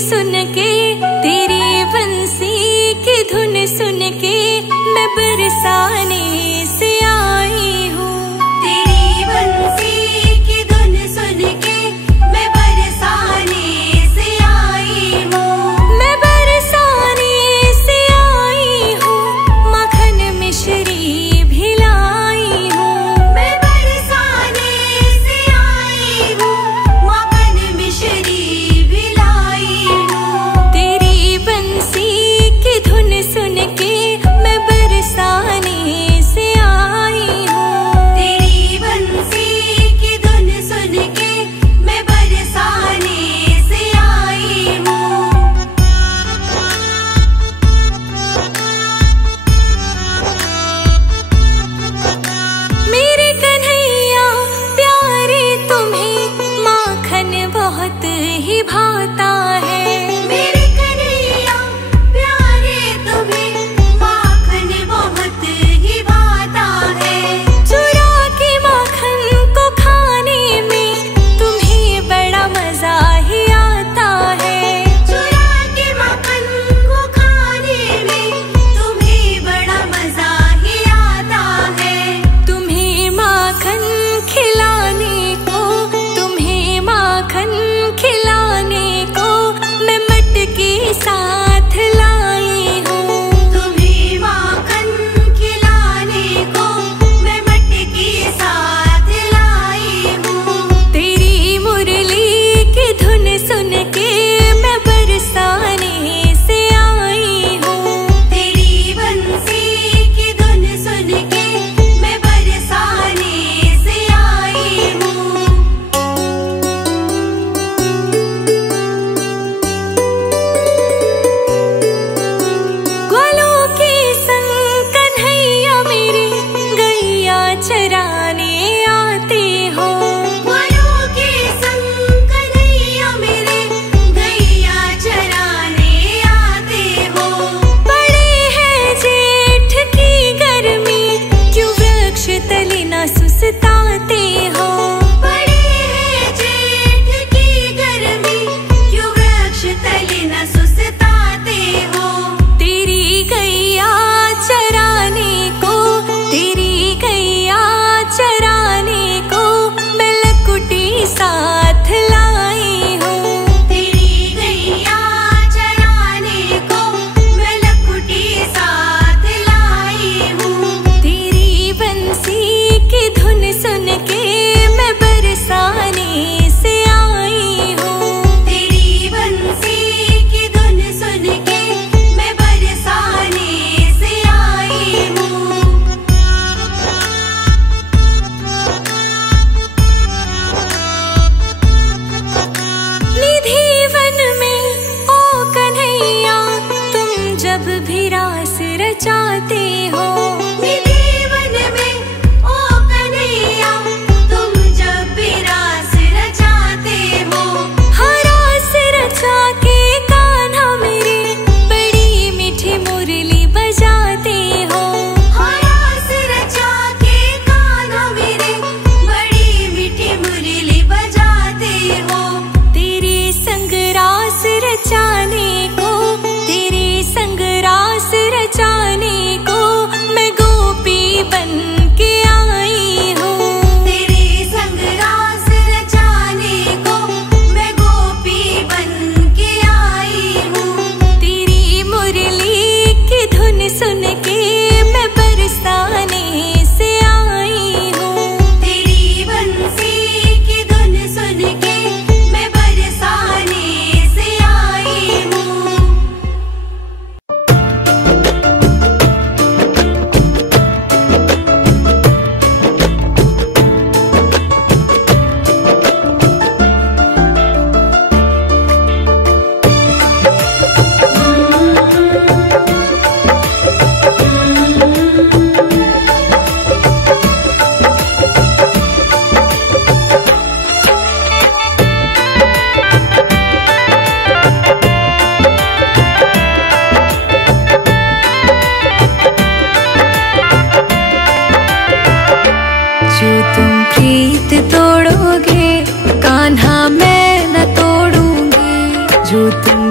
सुन के, तेरी बंसी की धुन सुन के मैं बरसाने से आई हूँ। तेरी बंसी की धुन सुन के मैं बरसाने से आई हूँ। मैं बरसाने से आई हूँ, माखन मिश्री भी लाई हूँ। मैं बरसाने से आई हूँ, माखन मिश्री भी लाई हूँ। तेरी बंसी की धुन सुन के मैं बरसाने से आई हूँ। तेरी बंसी की धुन सुन के मैं बरसाने से आई हूँ। मेरे कन्हैया प्यारे तुम्हें माखन बहुत ही भाता है। मेरे कन्हैया प्यारे तुम्हें माखन बहुत ही भाता है। चुरा के माखन को खाने में तुम्हें बड़ा मजा ही आता है। चुरा के माखन को खाने में तुम्हें बड़ा मजा ही आता है। तुम्हें माखन खिलाने को, तुम्हें माखन खिलाने को मैं मटके साथ लाई हूँ। तुम्हें माखन खिलाने को मैं मटके साथ लाई हूँ। तेरी मुरली की धुन सुन के मैं बरसाने से आई हूँ। तेरी बंसी की धुन सुन के मैं बरसाने से आई हूँ। ग्वालों के संग कन्हैया मेरे गैया चराने आते हो। ग्वालों के संग कन्हैया मेरे गैया चराने आते हो। बड़े हैं जेठ की गर्मी, क्यों वृक्ष तले ना सुस्ताते हो। बड़े हैं जेठ की गर्मी, क्यों वृक्ष तले न सुस्ताते हो। तेरी गैया चराने को, तेरी गैया चराने को मैं लकुटी साथ लाई हूँ। तेरी गैया चराने को मैं लकुटी साथ लाई हूँ। तेरी बंसी की धुन सुन के मैं बरसाने से आई हूँ। तेरी बंसी की धुन सुन के मैं बरसाने से आई हूँ। निधि वन में ओ कन्हैया, तुम जब भी रास रचाते हो। निधि वन में ओ कन्हैया, तुम जब भी रास रचाते हो। हाँ, रास रचा के कान्हा मेरे बड़ी मीठी मुरली बजाते हो। हाँ, रास रचा के कान्हा मेरे बड़ी मीठी मुरली बजाते हो। तेरे संग रास रचाने को, तेरे संग रास रचाने को मैं गोपी बन के आई हूँ। तेरे संग रास रचाने को मैं गोपी बन के आई हूँ। तेरी मुरली की धुन सुन के मैं बरसाने से आई हूँ। तेरी बंसी की धुन सुन के मैं बरसाने से आई हूँ। जो तुम प्रीत तोड़ोगे कान्हा मैं न तोड़ूंगी। जो तुम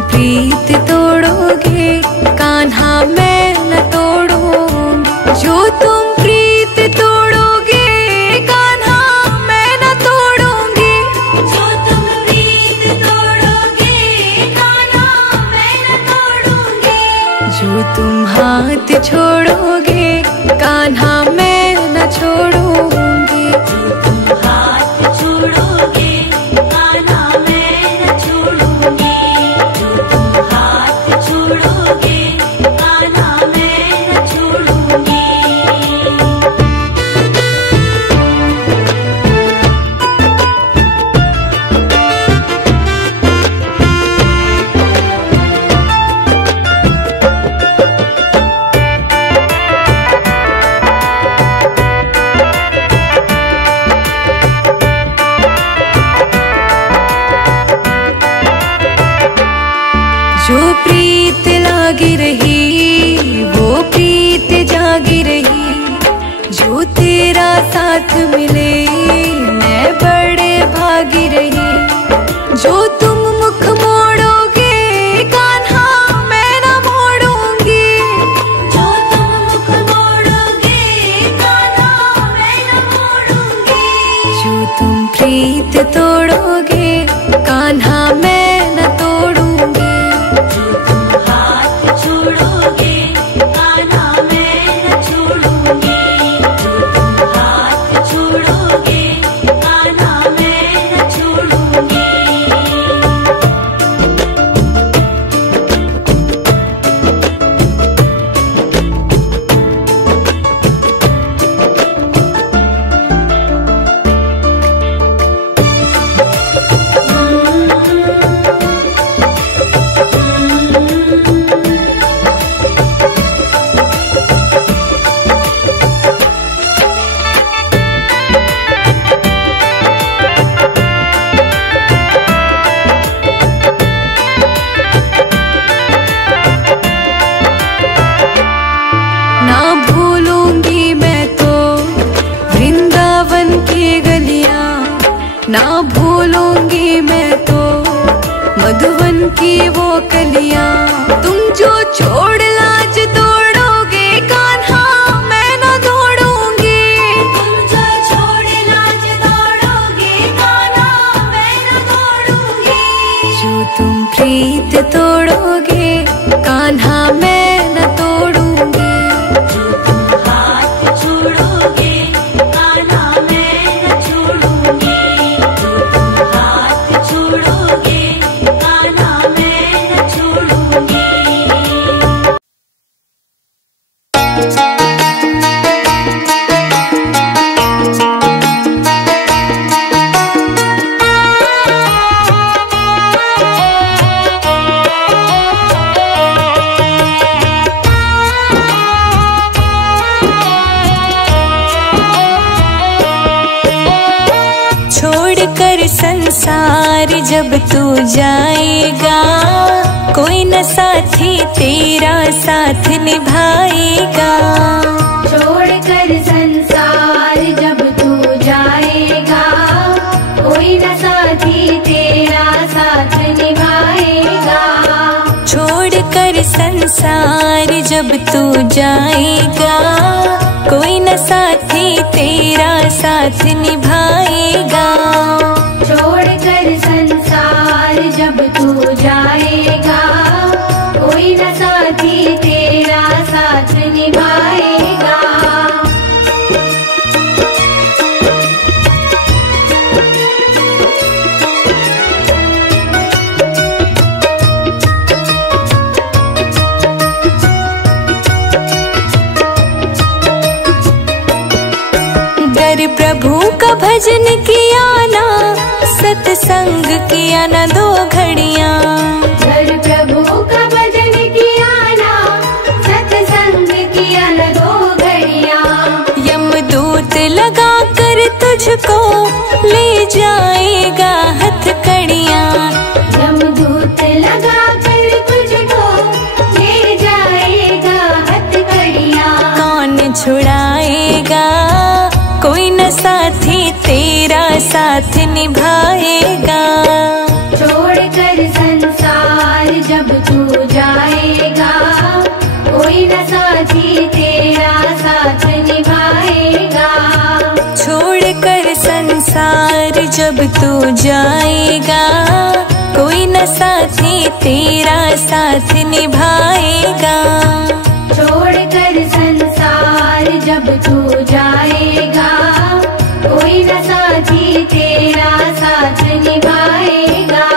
भूलूंगी मैं तो वृंदावन की गलियां, ना भूलूंगी मैं तो मधुवन की वो कलियां। तुम जो छोड़ लाज दौड़ोगे कान्हा, मैं न दौड़ूंगी। तुम जो छोड़ लाज दौड़ोगे कान्हा, मैं न दौड़ूंगी। जो तुम प्रीत तोड़ोगे कान्हा, मैं न तोड़ूंगी। जो तुम हाथ छोड़ोगे कान्हा, मैं न छोड़ूंगी। जो तुम हाथ छोड़ोगे कान्हा, मैं न छोड़ूंगी। छोड़कर संसार जब तू जाएगा, कोई न साथी तेरा साथ निभाएगा। छोड़कर संसार जब तू जाएगा, कोई न साथी तेरा साथ निभाएगा। छोड़कर संसार जब तू जाएगा, कोई न साथी तेरा साथ निभाएगा। छोड़कर संसार जब तू जाएगा, कोई न साथी तेरा साथ निभाएगा। डर प्रभु का भजन किया ना, सत्संग किया ना दो घड़ियां। घर प्रभु का भजन किया ना, सत्संग किया ना दो घड़ियां। यमदूत लगा कर तुझको ले जाएगा हथकड़ियां। यमदूत लगा कर तुझको ले जाएगा हथकड़ियां। कौन छुड़ाएगा, कोई न साथी तेरा साथ निभाएगा। छोड़कर संसार जब तू जाएगा, कोई न साथी तेरा साथ निभाएगा। छोड़कर संसार जब तू जाएगा, कोई न साथी तेरा साथ निभाएगा। छोड़कर संसार जब तू जाएगा, कोई न साथी तेरा साथ निभाएगा।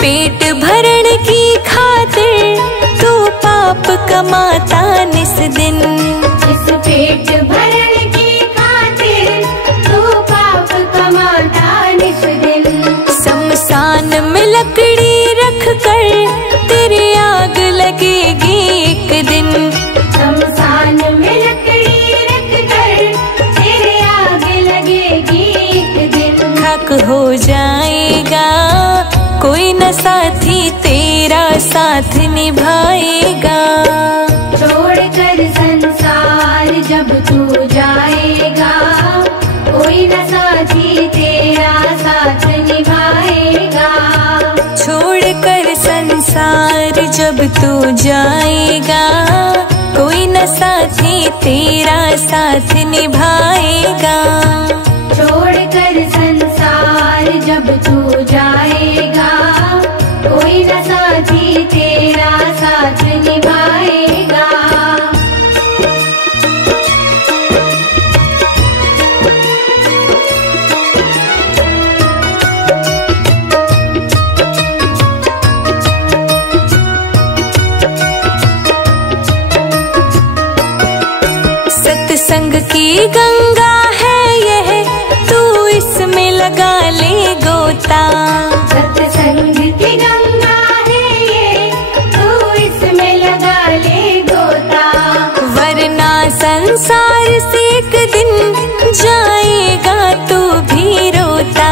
पेट भरण की खातिर तू पाप कमाता निस दिन। इस पेट भरण की खातिर तू पाप कमाता निस दिन। शमशान में लकड़ी रख कर तेरी आग लगेगी एक दिन। शमशान में लकड़ी रख कर तेरे आग लगेगी एक दिन। खाक हो जाएगा, कोई न साथी तेरा साथ निभाएगा। छोड़कर संसार जब तू जाएगा, कोई न साथी तेरा साथ निभाएगा। छोड़कर संसार जब तू जाएगा, कोई न साथी तेरा साथ निभाएगा। छोड़कर संसार जब तू जाएगा, कोई न साथी तेरा साथ निभाएगा। सत्संग की गंगा है यह, तू इसमें लगा ले गोता। संसार से एक दिन जाएगा तू भी रोता,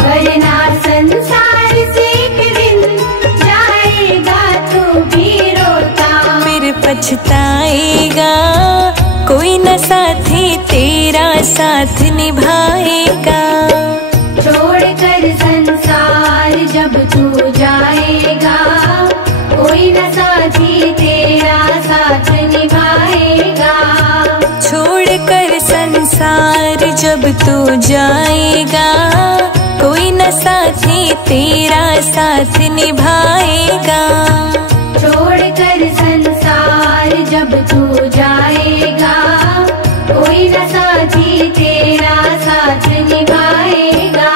वरना संसार से एक दिन जाएगा तू भी रोता। फिर पछताएगा कोई न साथी तेरा साथ निभाएगा। छोड़कर संसार जब तू जाएगा, कोई न साथी तेरा साथ निभाएगा। छोड़कर संसार जब तू जाएगा, कोई न साथी तेरा साथ निभाएगा। छोड़कर संसार जब तू जाएगा, कोई न साथी तेरा साथ निभाएगा।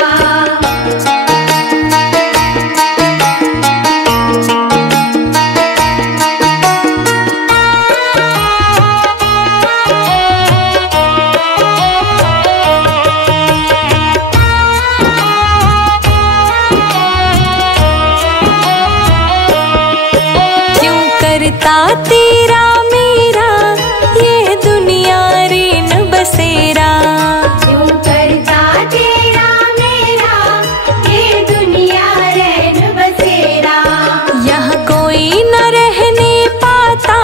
तेरा मेरा ये दुनिया ऋण बसेरा, क्यों करता तेरा मेरा ये दुनिया ऋण बसेरा। यहाँ कोई न रहने पाता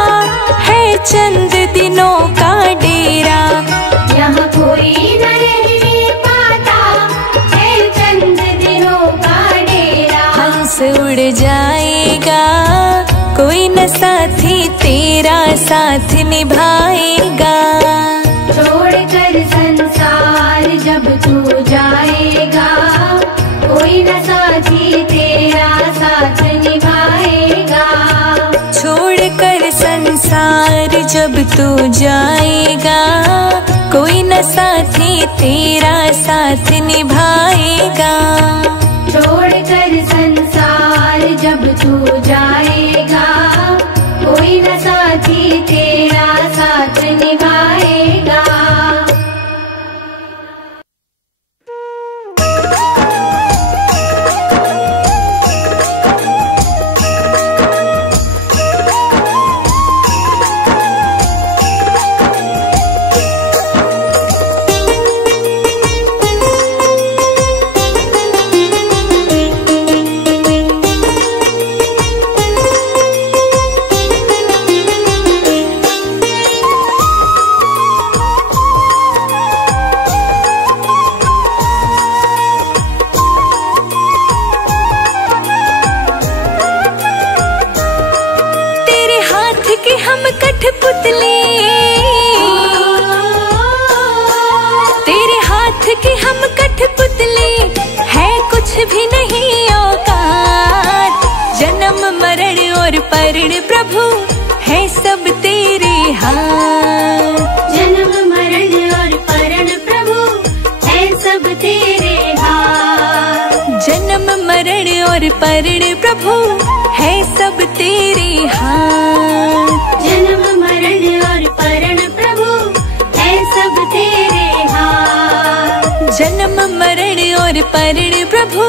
है चंद दिनों का डेरा, यहाँ कोई न रहने पाता है चंद दिनों का डेरा। हंस उड़ जाएगा कोई न साथी तेरा साथ निभाएगा। छोड़कर संसार जब तू जाएगा, कोई न साथी तेरा साथ निभाएगा। छोड़कर संसार जब तू जाएगा, कोई न साथी तेरा साथ निभाएगा। छोड़कर संसार जब तू जाएगा, कोई न साथी तेरा साथ निभाएगा। कठपुतली तेरे हाथ की हम कठपुतली है कुछ भी नहीं औकात। जन्म मरण और परण प्रभु है सब तेरे हाथ। जन्म मरण और परण प्रभु है सब तेरे हाथ। जन्म मरण और परण प्रभु है सब तेरे हाथ। जन्म मरण और परण प्रभु है सब तेरे हाथ। जन्म मरण और परण प्रभु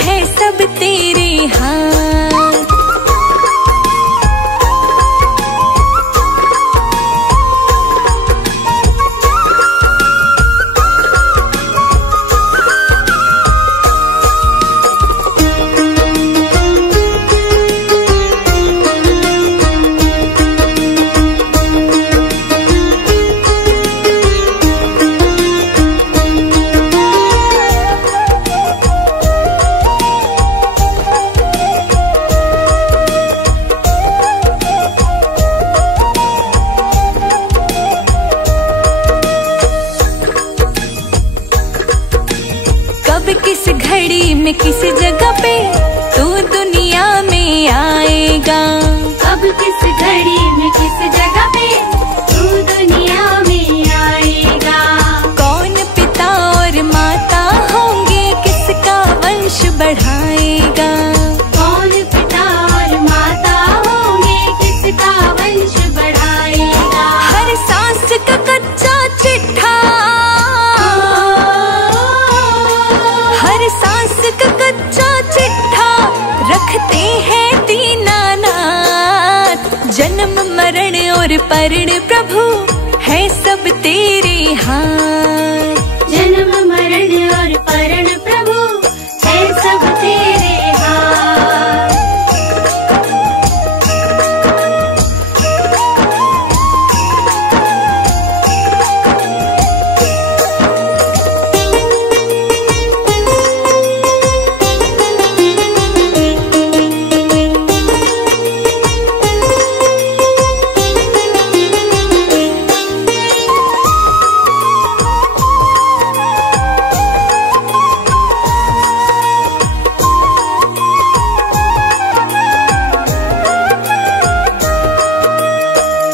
है सब तेरे हाथ। किस घड़ी में किस जगह पे तू दुनिया में आएगा। अब किस घड़ी में किस जगह पे तू दुनिया में आएगा। कौन पिता और माता होंगे किसका वंश बढ़ाएगा। कौन पिता और माता होंगे किसका वंश बढ़ाएगा। हर सांस का कच्चा चिट्ठा सांस का कच्चा चिट्ठा रखते हैं दीनानाथ। जन्म मरण और परण प्रभु है हाथ। जन्म मरण और परण प्रभु है सब तेरे हाथ।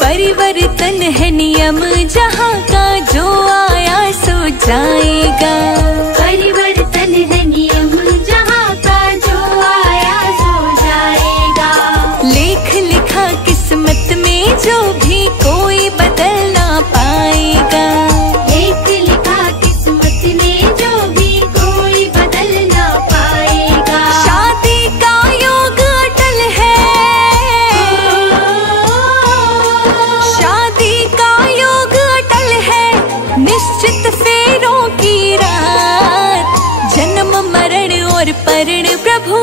परिवर्तन है नियम जहाँ का, जो आया सो जाएगा। परिवर्तन है नियम जहाँ का, जो आया सो जाएगा। लेख लिखा किस्मत में जो भी कोई बदल ना पाएगा। लेख लिखा किस्मत में जो भी कोई बदल ना पाएगा। शादी का योग अटल है, शादी का योग अटल है, निश्चित फेरों की रात। जन्म मरण और परण प्रभु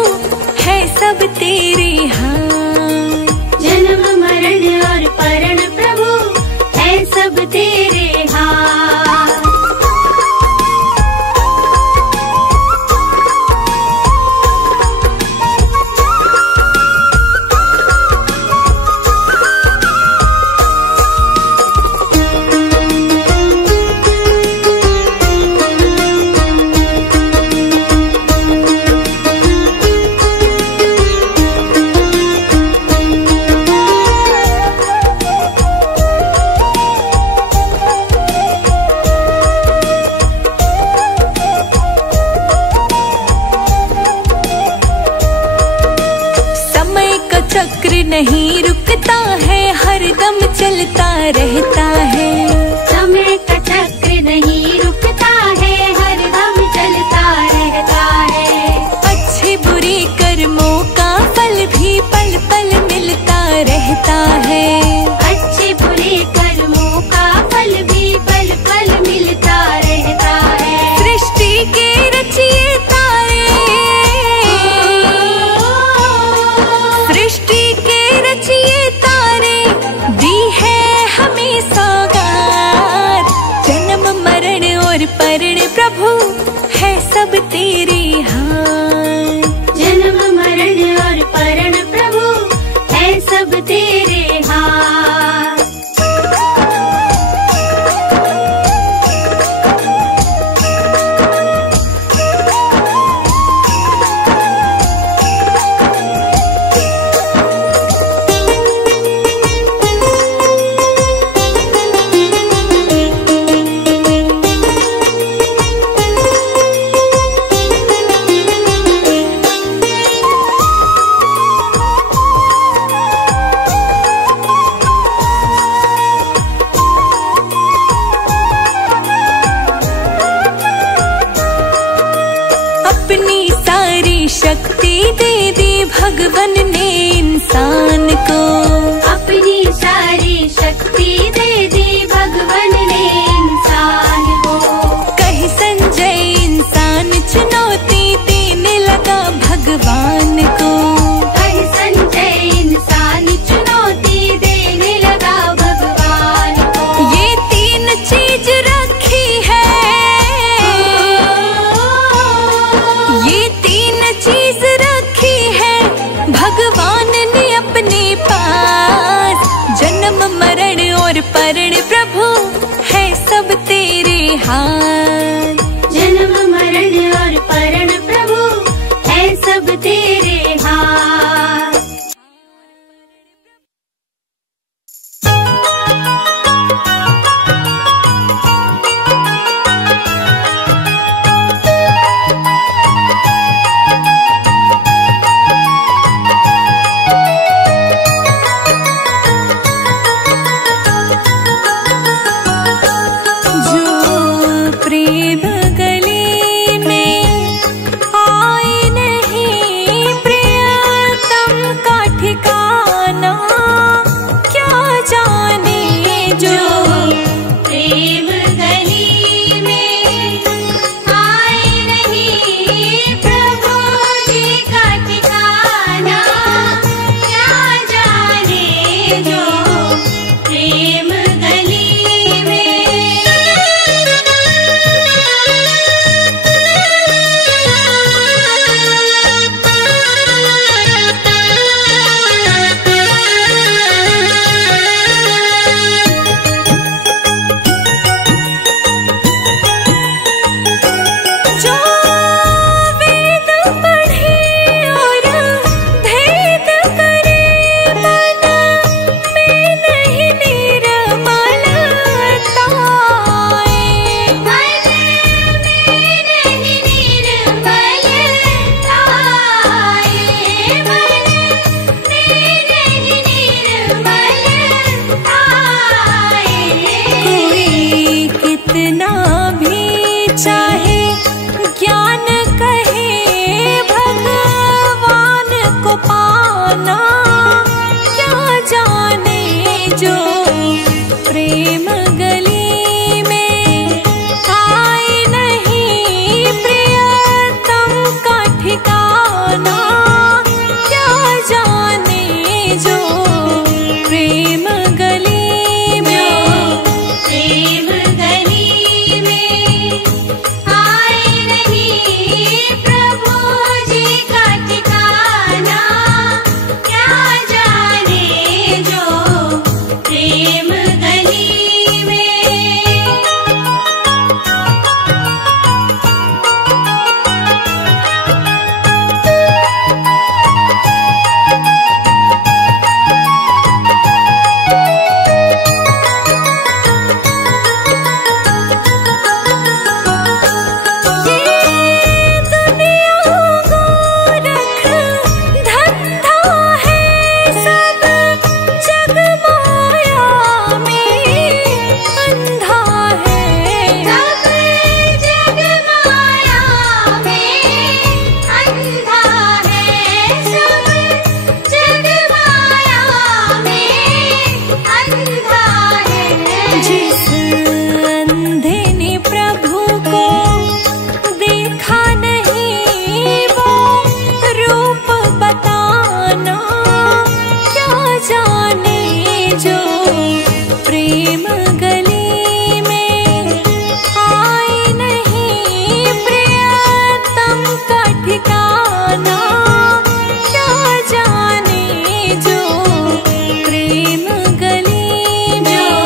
है सब तेरे हाथ। जन्म मरण और परण प्रभु है सब तेरे हाथ। चक्र नहीं रुकता है, हरदम चलता रहता है। समय का चक्र नहीं रुकता है, हरदम चलता रहता है। अच्छे बुरे कर्मों का फल भी पल पल मिलता रहता है। अच्छे बुरे कर्मों का फल भी पल पल मिलता रहता है। सृष्टि के रचिए तारे, सृष्टि के रचिए तारे, दी है हमें सौगात। जन्म मरण और परण प्रभु है सब तेरे हाथ। जन्म मरण और परण प्रभु है सब तेरे हाथ। जो प्रेम गली में आए नहीं प्रियतम का ठिकाना, क्या जाने जो प्रेम गली में, प्रेम गली में आए नहीं प्रभु जी का ठिकाना, क्या जाने जो प्रेम गली में।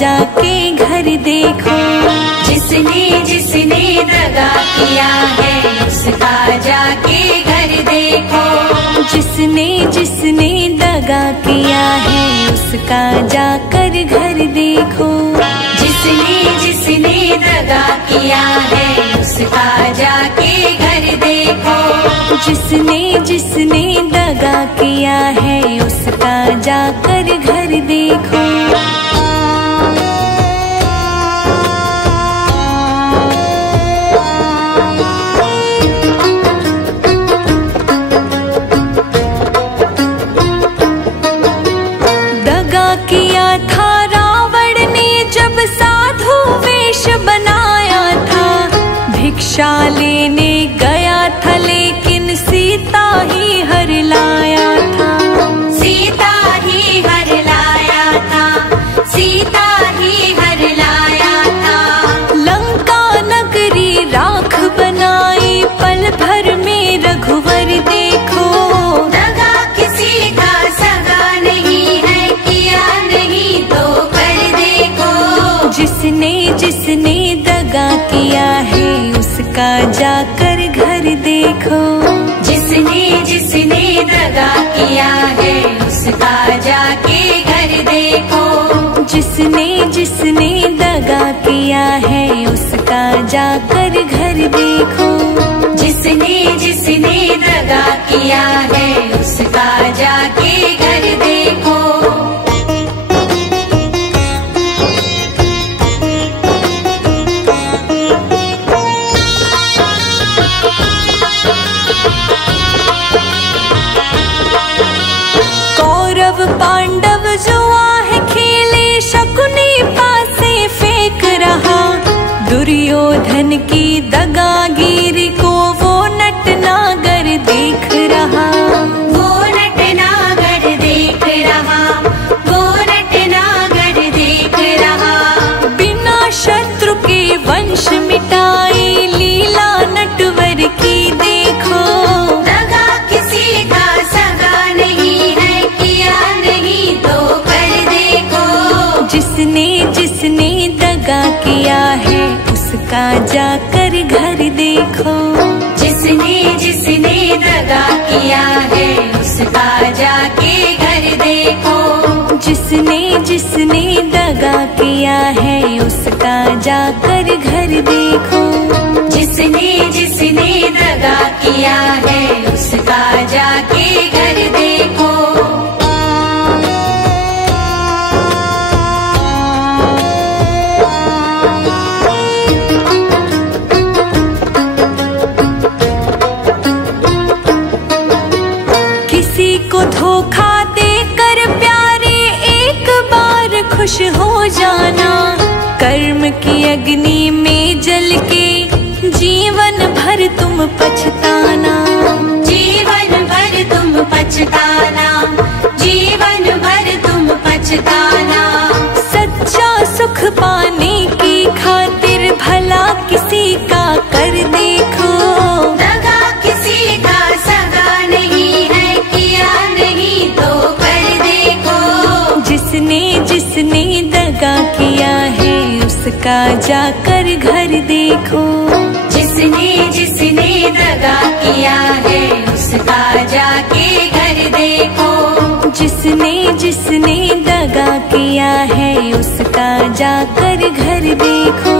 जाके घर देखो, जिसने जिसने दगा किया है उसका जाके घर देखो, जिसने जिसने दगा किया है उसका जाकर घर देखो, जिसने जिसने दगा किया है उसका जाके घर देखो, जिसने जिसने दगा किया है उसका जाकर घर देखो। किया था रावण ने जब साधु वेश बनाया था, भिक्षा लेने गया था लेकिन सीता ही देखो। जिसने जिसने दगा किया है उसका जाके घर देखो। जिसने जिसने दगा किया है उसका जाकर घर देखो। जिसने जिसने दगा किया है उसका जाके घर देखो। कौरव पांडव जुआ है खेले, शकुनी पासे फेंक रहा। दुर्योधन की दगागिरी को वो नटनागर देख रहा। वो नटनागर देख रहा। वो नटनागर देख रहा। बिना शत्रु के वंश मिटाए लीला नटवर की देखो। दगा किसी का सगा नहीं है, किया नहीं तो कर देखो। जिसने जिसने दगा किया है उसका जाकर घर देखो। जिसने जिसने दगा किया है उसका जाके घर देखो। जिसने जिसने दगा किया है उसका जाकर घर देखो। जिसने जिसने दगा किया है उसका जाके घर देखो। किसी को धोखा देकर प्यारे एक बार खुश हो जाना। कर्म की अग्नि में जल के जीवन भर तुम पछताना। जीवन भर तुम पछताना। जीवन भर तुम पछताना। सच्चा सुख पाने की खातिर भला किसी का कर देखो। दगा किसी का सगा नहीं है, किया नहीं तो कर देखो। जिसने जिसने दगा किया है उसका जाकर घर देखो। जिसने जिसने दगा किया है उसका जाके घर देखो। जिसने जिसने दगा किया है उसका जाकर घर देखो।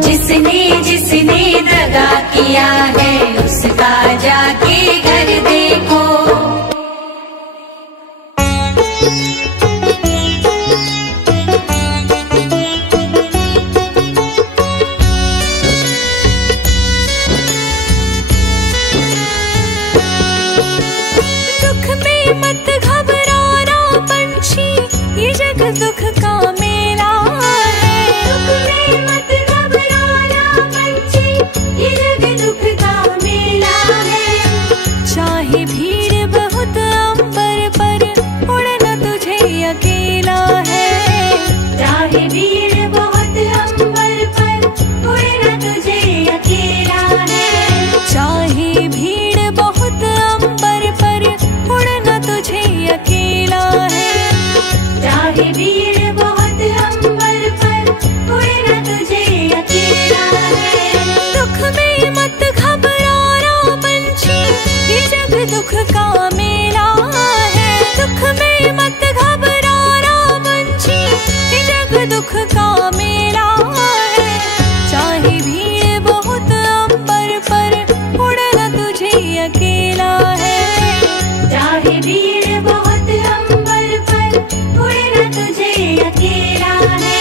जिसने जिसने दगा किया है उसका जाके घर देखो। दुख में मत घबराना पंछी, ये जग दुख का मेला है। दुख में मत घबराना पंछी, ये जग दुख का मेला है। चाहे भीड़ बहुत अंबर पर उड़ना तुझे अकेला है। चाहे भीड़ बहुत अंबर पर उड़ना तुझे अकेला है। चाहे भीड़ बहुत अंबर पर उड़ना तुझे अकेला है। चाहे भीड़ बहुत अंबर पर उड़ना तुझे अकेला है। दुख में मत घबराना पंछी, ये जग दुख का मेला है। दुख में मत घबराना पंछी, ये जग दुख का मेला है। चाहे भीड़ बहुत अंबर पर उड़ना तुझे अकेला है। चाहे भीड़ बहुत अंबर पर उड़ना तुझे अकेला है।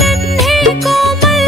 नन्हे कोमल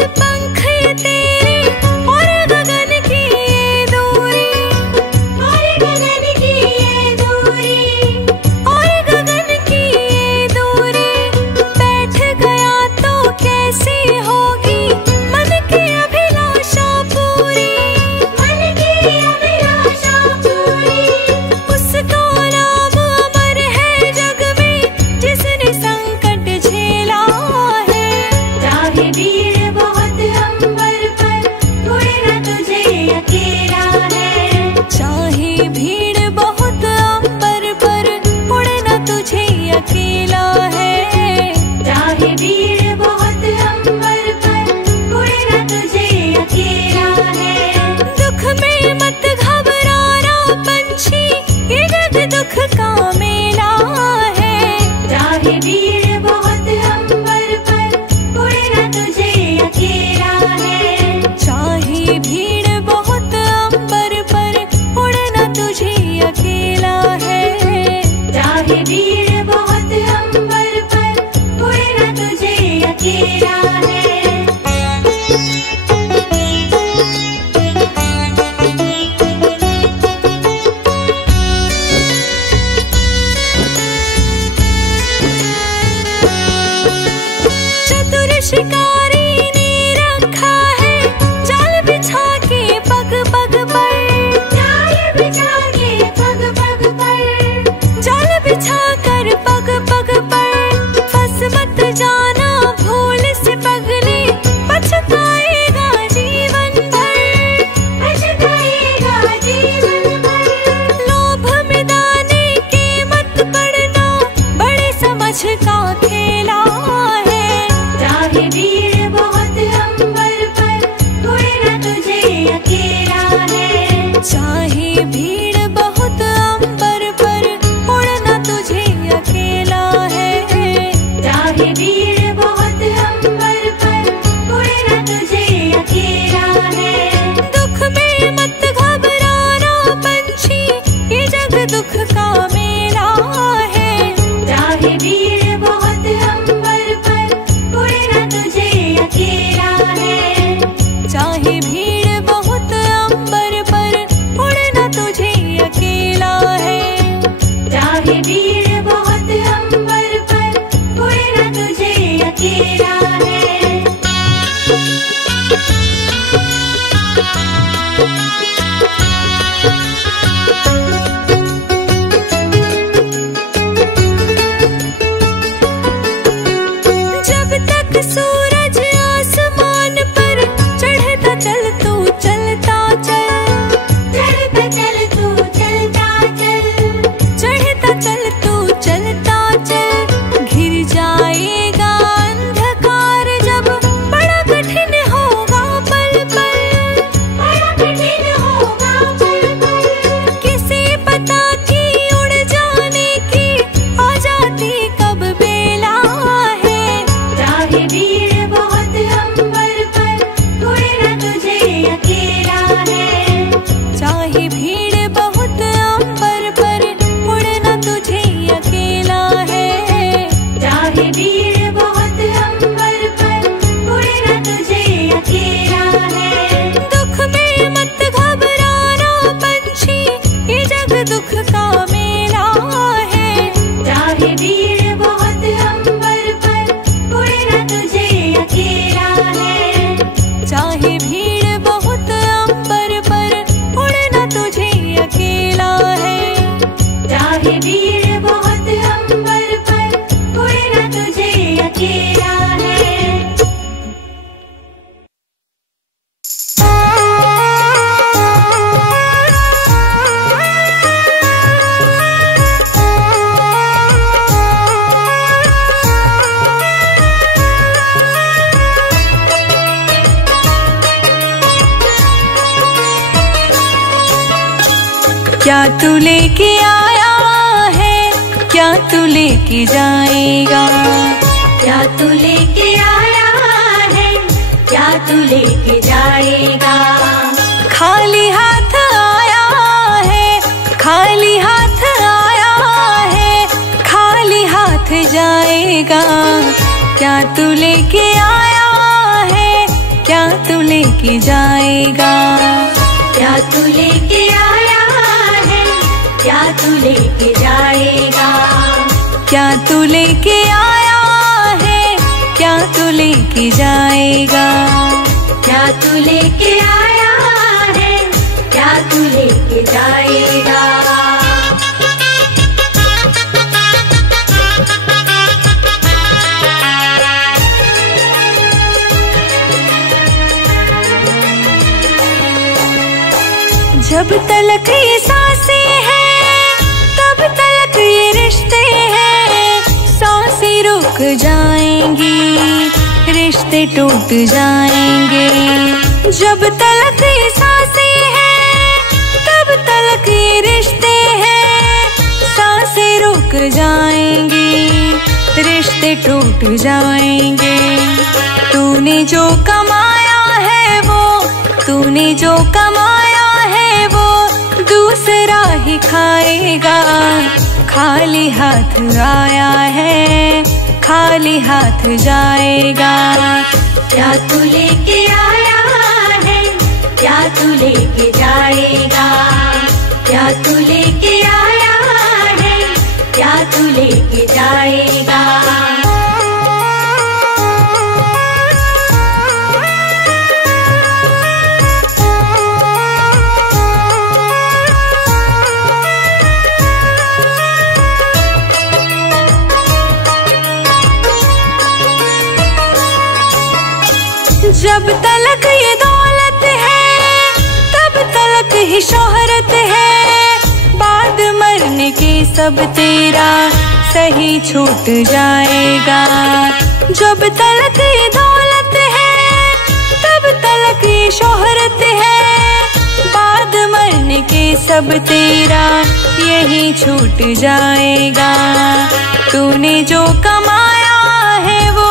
सुख का मेला है। चाहे भीड़ बहुत अंबर पर, उड़े न तुझे अकेला है। चाहे भीड़ बहुत अंबर पर, उड़ना तुझे अकेला है। चाहे भीड़ बहुत अंबर पर, उड़े न तुझे अकेला है। क्या तू लेके आया है, क्या तू लेके जाएगा? क्या तू लेके आया है, क्या तू लेके जाएगा? खाली हाथ आया है, खाली हाथ आया है, खाली हाथ जाएगा। क्या तू लेके आया है, क्या तू लेके जाएगा? क्या तू लेके आया है, क्या तू लेके जाएगा? क्या तू लेके आया है, क्या तू लेके जाएगा? क्या तू लेके आया है, क्या तू लेके जाएगा? जब तलक ये सांसें हैं, तब तलक ये रिश्ते हैं। सांसें रुक जाएंगी, रिश्ते टूट जाएंगे। जब तलक ये सांसें हैं, तब तलक ये रिश्ते हैं। सांसें रुक जाएंगी, रिश्ते टूट जाएंगे। तूने जो कमाया है वो, तूने जो कमाया है वो दूसरा ही खाएगा। खाली हाथ आया है, खाली हाथ जाएगा। क्या तू लेके आया है, क्या तू लेके जाएगा? क्या तू लेके आया है, क्या तू लेके जाएगा? जब तलक ये दौलत है, तब तलक ही शोहरत है। बाद मरने के सब तेरा सही छूट जाएगा। जब तलक ये दौलत है, तब तलक ये शोहरत है। बाद मरने के सब तेरा यही छूट जाएगा। तूने जो कमाया है वो,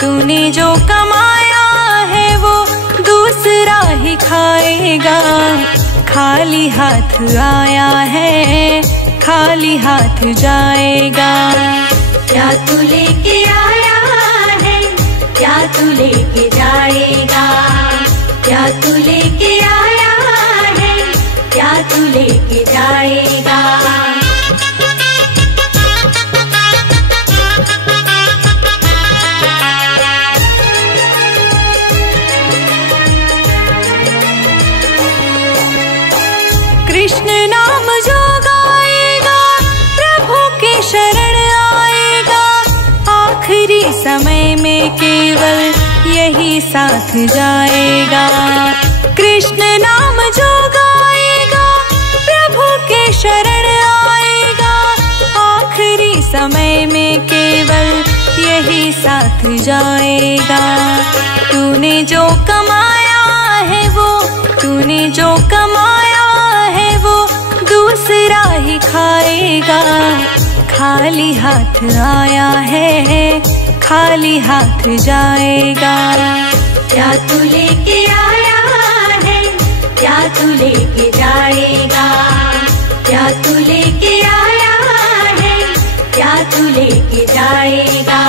तूने जो कमाया है वो दूसरा ही खाएगा। खाली हाथ आया है, खाली हाथ जाएगा। क्या तू लेके आया है, क्या तू लेके जाएगा? क्या तू लेके आया है, क्या तू लेके जाएगा? कृष्ण नाम जो गाएगा, प्रभु के शरण आएगा। आखिरी समय में केवल यही साथ जाएगा। कृष्ण नाम जो गाएगा, प्रभु के शरण आएगा। आखिरी समय में केवल यही साथ जाएगा। तूने जो कमाया है वो, तूने जो कमाया है वो दूसरा ही खाएगा। खाली हाथ आया है, खाली हाथ जाएगा। क्या तू लेके आया है, क्या तू लेके जाएगा? क्या तू लेके आया है, क्या तू लेके जाएगा?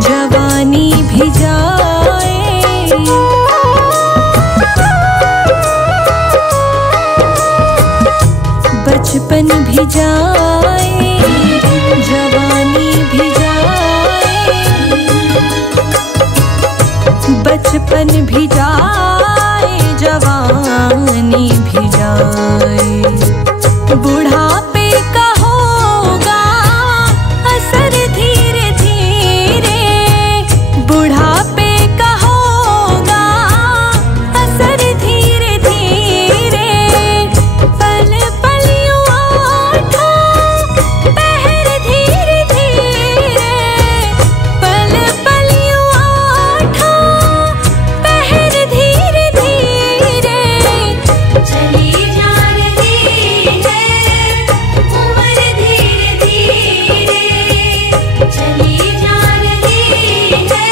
जवानी भी जाए, बचपन भी जाए, जवानी भी जाए, बचपन भी जाए, जवानी भी जाए। बुढ़ापे का होगा असर धीरे धीरे, बुढ़ापे का होगा असर धीरे धीरे। पल पल यूं आठों पहर धीरे धीरे, पल पल यूं आठों पहर धीरे धीरे। चली जा रही है उम्र धीरे धीरे, चली जा रही है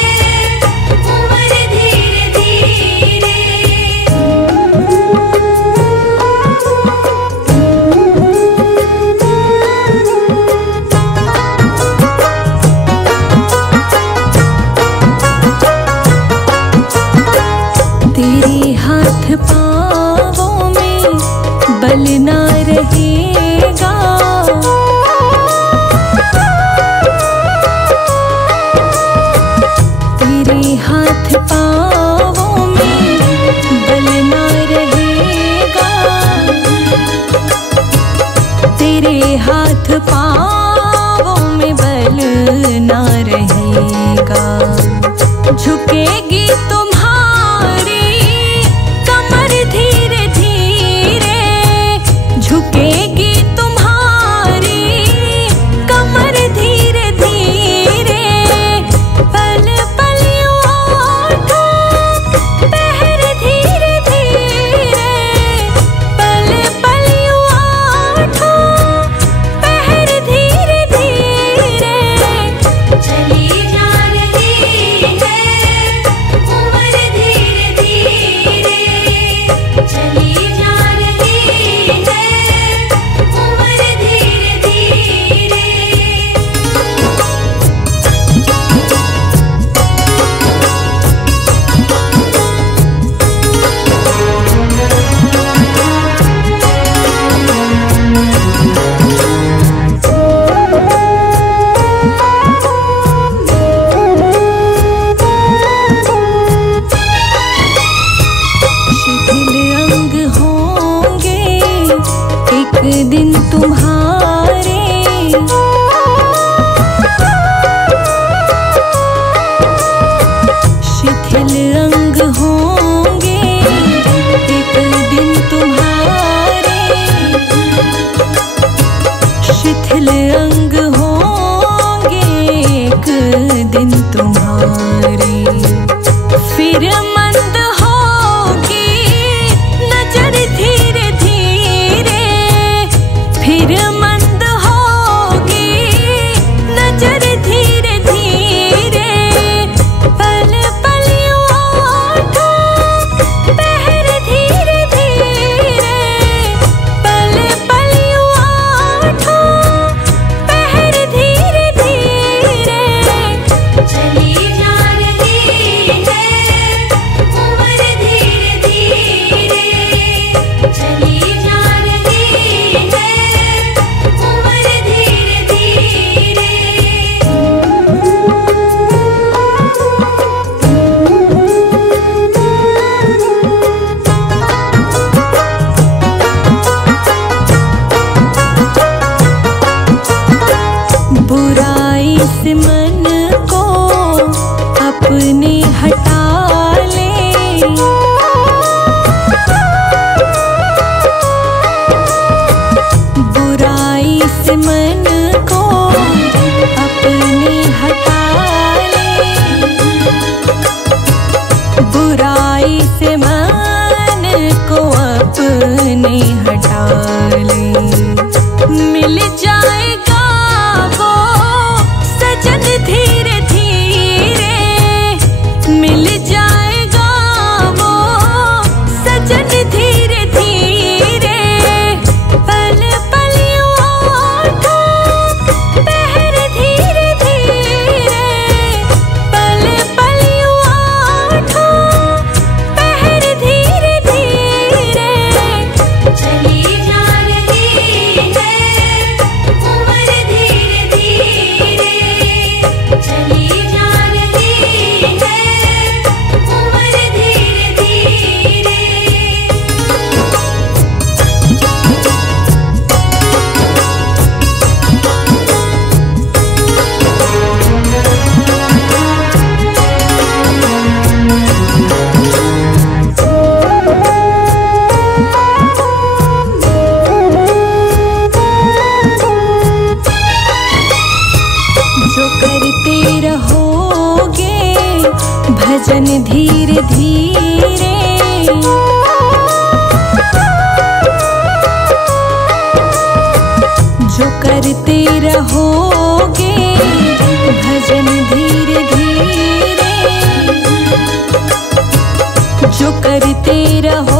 उम्र धीरे धीरे। तेरे हाथ पाँवों में बल ना रहेगा, तेरे हाथ पाँवों में बल ना रहेगा, तेरे हाथ पाँवों में बल ना रहेगा। झुकेगी तुम्हारी कमर धीरे धीरे, झुकेगी तुम्हारी कमर धीरे धीरे। पल पल यूं आठों पहर धीरे धीरे, पल पल यूं आठों पहर धीरे धीरे। चली जा रही है उम्र धीरे धीरे, चली जा रही है उम्र धीरे धीरे। शिथिल अंग होंगे एक दिन तुम्हारे, शिथिल अंग होंगे एक दिन तुम्हारे, शिथिल अंग होंगे एक दिन तुम्हारे। फिर मंद होगी नजर धीरे धीरे, फिर मंद होगी भजन धीरे धीरे। जो करते रहोगे भजन धीरे धीरे, जो करते रहो